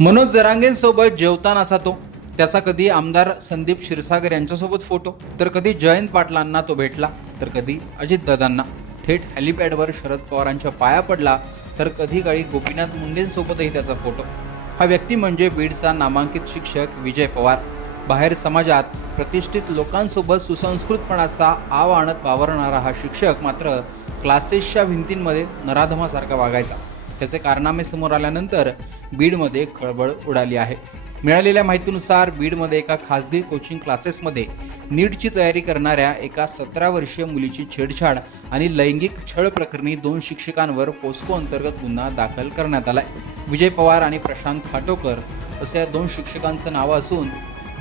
मनोज जरांगेंसोबत जेवताना असा तो. त्याचा कधी आमदार संदीप क्षीरसागर यांच्यासोबत फोटो तर कधी जयंत पाटलांना तो भेटला तर कधी अजितदादांना थेट हेलिपॅडवर शरद पवारांच्या पाया पडला तर कधी काळी गोपीनाथ मुंडेंसोबतही त्याचा फोटो. हा व्यक्ती म्हणजे बीडचा नामांकित शिक्षक विजय पवार. बाहेर समाजात प्रतिष्ठित लोकांसोबत सुसंस्कृतपणाचा आव आणत वावरणारा हा शिक्षक मात्र क्लासेसच्या भिंतींमध्ये नराधमासारखा वागायचा. त्याचे कारनामे समोर आल्यानंतर बीडमध्ये खळबळ उडाली आहे. मिळालेल्या माहितीनुसार बीडमध्ये एका खासगी कोचिंग क्लासेसमध्ये नीटची तयारी करणाऱ्या एका सतरा वर्षीय मुलीची छेडछाड आणि लैंगिक छळ प्रकरणी दोन शिक्षकांवर पोस्को अंतर्गत गुन्हा दाखल करण्यात आलाय. विजय पवार आणि प्रशांत खाटोकर असं या दोन शिक्षकांचं नाव असून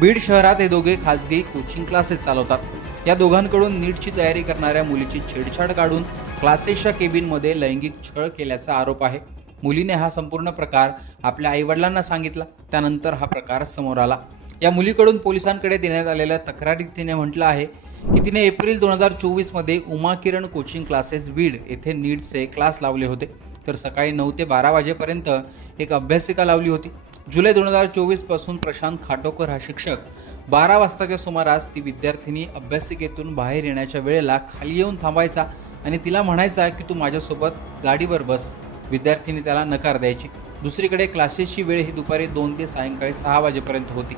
बीड शहरात हे दोघे खासगी कोचिंग क्लासेस चालवतात. या दोघांकडून नीटची तयारी करणाऱ्या मुलीची छेडछाड काढून क्लासेसच्या केबिनमध्ये लैंगिक छळ केल्याचा आरोप आहे. मुलीने हा संपूर्ण प्रकार आपल्या आईवडिलांना सांगितला. त्यानंतर हा प्रकार समोर आला. या मुलीकडून पोलिसांकडे देण्यात आलेल्या तक्रारीत तिने म्हटलं आहे की तिने एप्रिल दोन हजार चोवीसमध्ये उमा किरण कोचिंग क्लासेस बीड येथे नीटचे क्लास लावले होते. तर सकाळी नऊ ते बारा वाजेपर्यंत एक अभ्यासिका लावली होती. जुलै दोन हजार चोवीसपासून प्रशांत खाटोकर हा शिक्षक. बारा वाजताच्या सुमारास ती विद्यार्थिनी अभ्यासिकेतून बाहेर येण्याच्या वेळेला खाली येऊन थांबायचा आणि तिला म्हणायचा की तू माझ्यासोबत गाडीवर बस. विद्यार्थिनी त्याला नकार द्यायची. दुसरीकडे क्लासेसची वेळ ही दुपारी दोन ते सायंकाळी सहा वाजेपर्यंत होती.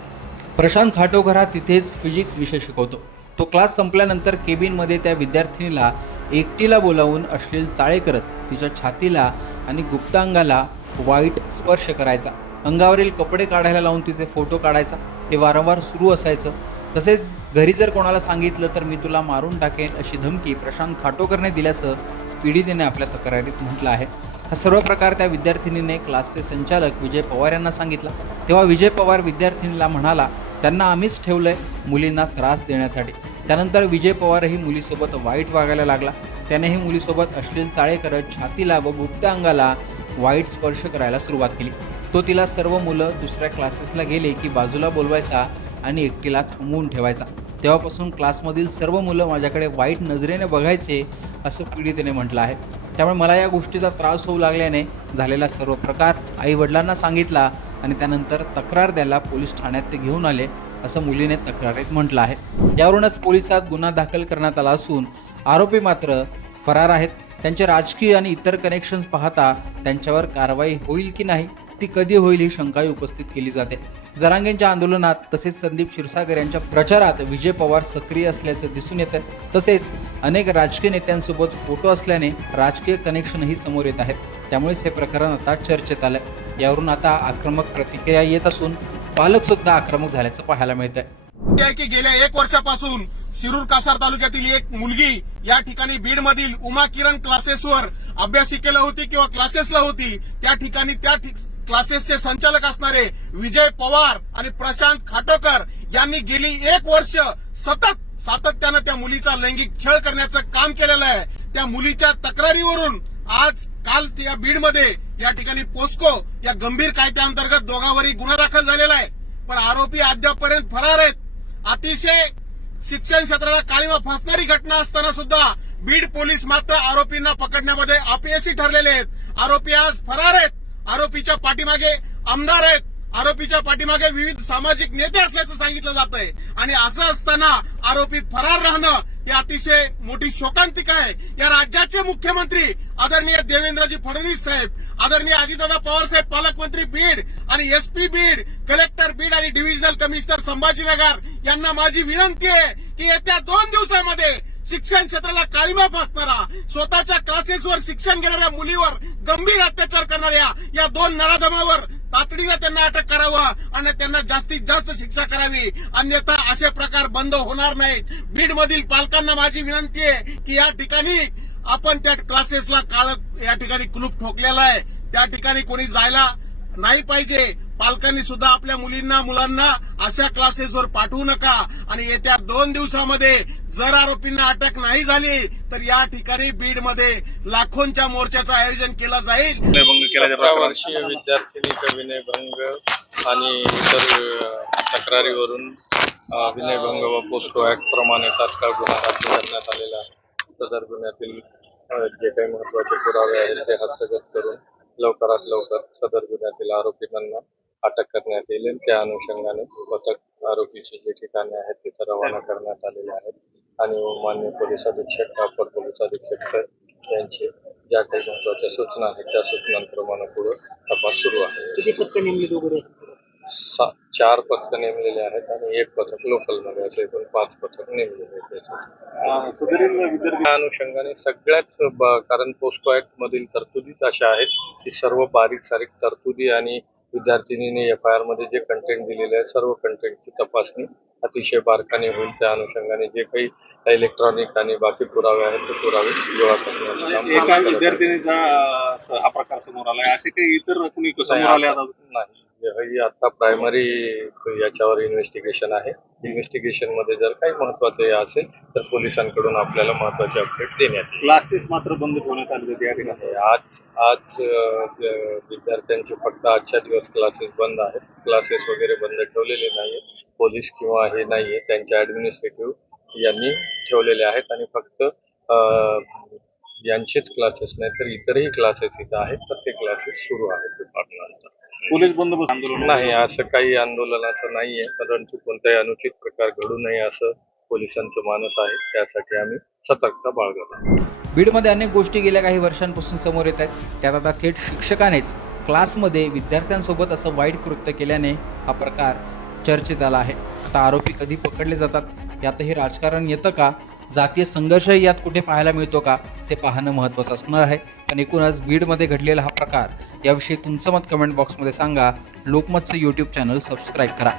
प्रशांत खाटोकर हा तिथेच फिजिक्स विषय शिकवतो. तो क्लास संपल्यानंतर केबिनमध्ये त्या विद्यार्थिनीला एकटीला बोलावून अश्लील चाळे करत तिच्या छातीला आणि गुप्तांगाला वाईट स्पर्श करायचा. अंगावरील कपडे काढायला लावून तिचे फोटो काढायचा. हे वारंवार सुरू असायचं. तसेच घरी जर कोणाला सांगितलं तर मी तुला मारून टाकेन अशी धमकी प्रशांत खाटोकरने दिल्याचं पीडितेने आपल्या तक्रारीत म्हटलं आहे. हा सर्व प्रकार त्या विद्यार्थिनीने क्लासचे संचालक विजय पवार यांना सांगितला. तेव्हा विजय पवार विद्यार्थिनीला म्हणाला त्यांना आम्हीच ठेवलंय मुलींना त्रास देण्यासाठी. त्यानंतर विजय पवारही मुलीसोबत वाईट वागायला लागला. त्यानेही मुलीसोबत अश्लील चाळे करत छातीला व गुप्त अंगाला वाईट स्पर्श करायला सुरुवात केली. तो तिला सर्व मुलं दुसऱ्या क्लासेसला गेले की बाजूला बोलवायचा आणि एकटीला थांबवून ठेवायचा. तेव्हापासून क्लासमधील सर्व मुलं माझ्याकडे वाईट नजरेने बघायचे असं पीडितेने म्हटलं आहे. त्यामुळे मला या गोष्टीचा त्रास होऊ लागल्याने झालेला सर्व प्रकार आई वडिलांना सांगितला आणि त्यानंतर तक्रार द्यायला पोलीस ठाण्यात ते घेऊन आले असं मुलीने तक्रारीत म्हटलं आहे. यावरूनच पोलिसात गुन्हा दाखल करण्यात आला असून आरोपी मात्र फरार आहेत. त्यांचे राजकीय आणि इतर कनेक्शन्स पाहता त्यांच्यावर कारवाई होईल की नाही ती कधी होईल ही शंकाही उपस्थित केली जाते. जरांगेंच्या आंदोलनात तसेच संदीप क्षीरसागर यांच्या प्रचारात विजय पवार सक्रिय असल्याचं दिसून येतं तसेच अनेक राजकीय नेत्यांसोबत फोटो असल्याने राजकीय कनेक्शनही समोर येत आहेत. त्यामुळेच हे प्रकरण आता चर्चेत आलं यावरून आता आक्रमक प्रतिक्रिया येत असून पालक सुद्धा आक्रमक झाल्याचं पाहायला मिळतंय. आहे की गेल्या एक वर्षापासून शिरूर कासार तालुक्यातील एक मुलगी या ठिकाणी बीड मधील उमा किरण क्लासेसवर अभ्यासिकेला होती किंवा क्लासेसला होती. त्या ठिकाणी त्या ठिक- क्लासेसचे संचालक असणारे विजय पवार आणि प्रशांत खाटोकर यांनी गेली एक वर्ष सतत सातत्यानं त्या मुलीचा लैंगिक छळ करण्याचं काम केलेलं आहे. त्या मुलीच्या तक्रारीवरून आज काल या बीडमध्ये या ठिकाणी पोस्को या गंभीर कायद्याअंतर्गत दोघांवरही गुन्हा दाखल झालेला आहे. पण आरोपी अद्यापपर्यंत फरार आहेत. अतिशय शिक्षण क्षेत्राला काळीमा फासणारी घटना असताना सुद्धा बीड पोलीस मात्र आरोपींना पकडण्यामध्ये अपयशी ठरलेले आहेत. आरोपी आज फरार आहेत. आरोपीच्या पाठीमागे आमदार आहेत. आरोपीच्या पाठीमागे विविध सामाजिक नेते असल्याचं सांगितलं जात आहे आणि असं असताना आरोपी फरार राहणं ही अतिशय मोठी शोकांतिका आहे. या राज्याचे मुख्यमंत्री आदरणीय देवेंद्रजी फडणवीस साहेब आदरणीय अजितदादा पवार साहेब पालकमंत्री बीड आणि एसपी बीड कलेक्टर बीड आणि डिव्हिजनल कमिशनर संभाजीनगर यांना माझी विनंती आहे की येत्या दोन दिवसामध्ये शिक्षण क्षेत्राला काळीमा फासणारा स्वतःच्या क्लासेसवर शिक्षण घेणाऱ्या मुलीवर गंभीर अत्याचार करणाऱ्या या दोन नराधमावर तातडीनं त्यांना अटक करावं आणि त्यांना जास्तीत जास्त शिक्षा करावी. अन्यथा असे प्रकार बंद होणार नाहीत. बीड मधील पालकांना माझी विनंती आहे की या ठिकाणी आपण त्या क्लासेसला काळ या ठिकाणी कुलूप ठोकलेला आहे. त्या ठिकाणी कोणी जायला नाही पाहिजे. पालकांनी सुद्धा आपल्या मुलींना मुलांना अशा क्लासेसवर पाठवू नका. आणि येत्या दोन दिवसामध्ये जर आरोपींना अटक नाही झाली तर या ठिकाणी बीडमध्ये लाखोंच्या मोर्चाचं आयोजन केलं जाईल. वर्षीय विद्यार्थिनीचा विनयभंग आणि इतर तक्रारीवरून विनयभंग व पोस्को ऍक्ट प्रमाणे तात्काळ गुन्हा दाखल करण्यात आलेला आहे. सदर गुन्ह्यातील जे काही महत्त्वाचे पुरावे आहेत ते हस्तगत करून लवकरात लवकर सदर गुन्ह्यातील आरोपींना अटक करण्यात येईल त्या अनुषंगाने पथक आरोपीची जी ठिकाणे आहेत तिथं रवाना करण्यात आलेले आहेत. आणि मान्य पोलीस अधीक्षक अपर पोलीस अधीक्षक सर यांचे ज्या काही महत्त्वाच्या सूचना आहेत त्या सूचनांप्रमाणे पुढे तपास सुरू आहे. सा- चार पथक नेमलेले आहेत आणि एक पथक लोकलमध्ये असे एकूण पाच पथक नेमलेले आहेत त्याच्यासाठी. सदरील विद्यार्थी त्या अनुषंगाने सगळ्याच ब- कारण पोस्को ऍक्ट मधील तरतुदीच अशा आहेत की सर्व बारीक सारीक तरतुदी आणि विद्यार्थिनीने एफ आय आरमध्ये जे कंटेंट दिलेले आहे सर्व कंटेंटची तपासणी अतिशय बारकाने होईल त्या अनुषंगाने जे काही इलेक्ट्रॉनिक आणि बाकी पुरावे आहेत ते पुरावे गोळा करण्याचं काम एका करत आहे. विद्यार्थिनीचा अं, हा प्रकार समोर आलाय असे काही इतर कुणी समोर आले आता- नाही हे आता प्रायमरी याच्यावर इन्व्हेस्टिगेशन आहे. इन्व्हेस्टिगेशनमध्ये जर काही महत्वाचं हे असेल तर पोलिसांकडून आपल्याला महत्त्वाचे अपडेट देण्यात क्लासेस मात्र बंद ठेवण्यात आले होते या ठिकाणी. आहे. आज आज विद्यार्थ्यांचे फक्त आजच्या दिवस क्लासेस बंद आहेत. क्लासेस वगैरे बंद ठेवलेले नाहीये पोलीस किंवा हे नाहीये. त्यांच्या ऍडमिनिस्ट्रेटिव्ह यांनी ठेवलेले आहेत आणि फक्त यांचेच क्लासेस नाही तर इतरही क्लासेस इथं आहेत. तर ते क्लासेस सुरू आहेत दुपारनंतर पोलीस बंदोबस्त आंदोलन नाही असं काही आंदोलनाचं नाहीये. परंतु कोणताही अनुचित प्रकार घडू नये असं पोलिसांचं मानस आहे. त्यासाठी आम्ही सतर्कता बाळगत बीडमध्ये अनेक गोष्टी गेल्या काही वर्षांपासून समोर येत आहेत. त्यात आता थेट शिक्षकानेच क्लासमध्ये विद्यार्थ्यांसोबत असं वाईट कृत्य केल्याने हा प्रकार चर्चेत आला आहे. आता आरोपी कधी पकडले जातात यातही राजकारण येतं का? जातीय संघर्षही यात कुठे पाहायला मिळतो का ते पाहणं महत्त्वाचं असणार आहे. पण एकूणच बीडमध्ये घडलेला हा प्रकार याविषयी तुमचं मत कमेंट बॉक्समध्ये सांगा. लोकमतचं यूट्यूब चॅनल सबस्क्राईब करा.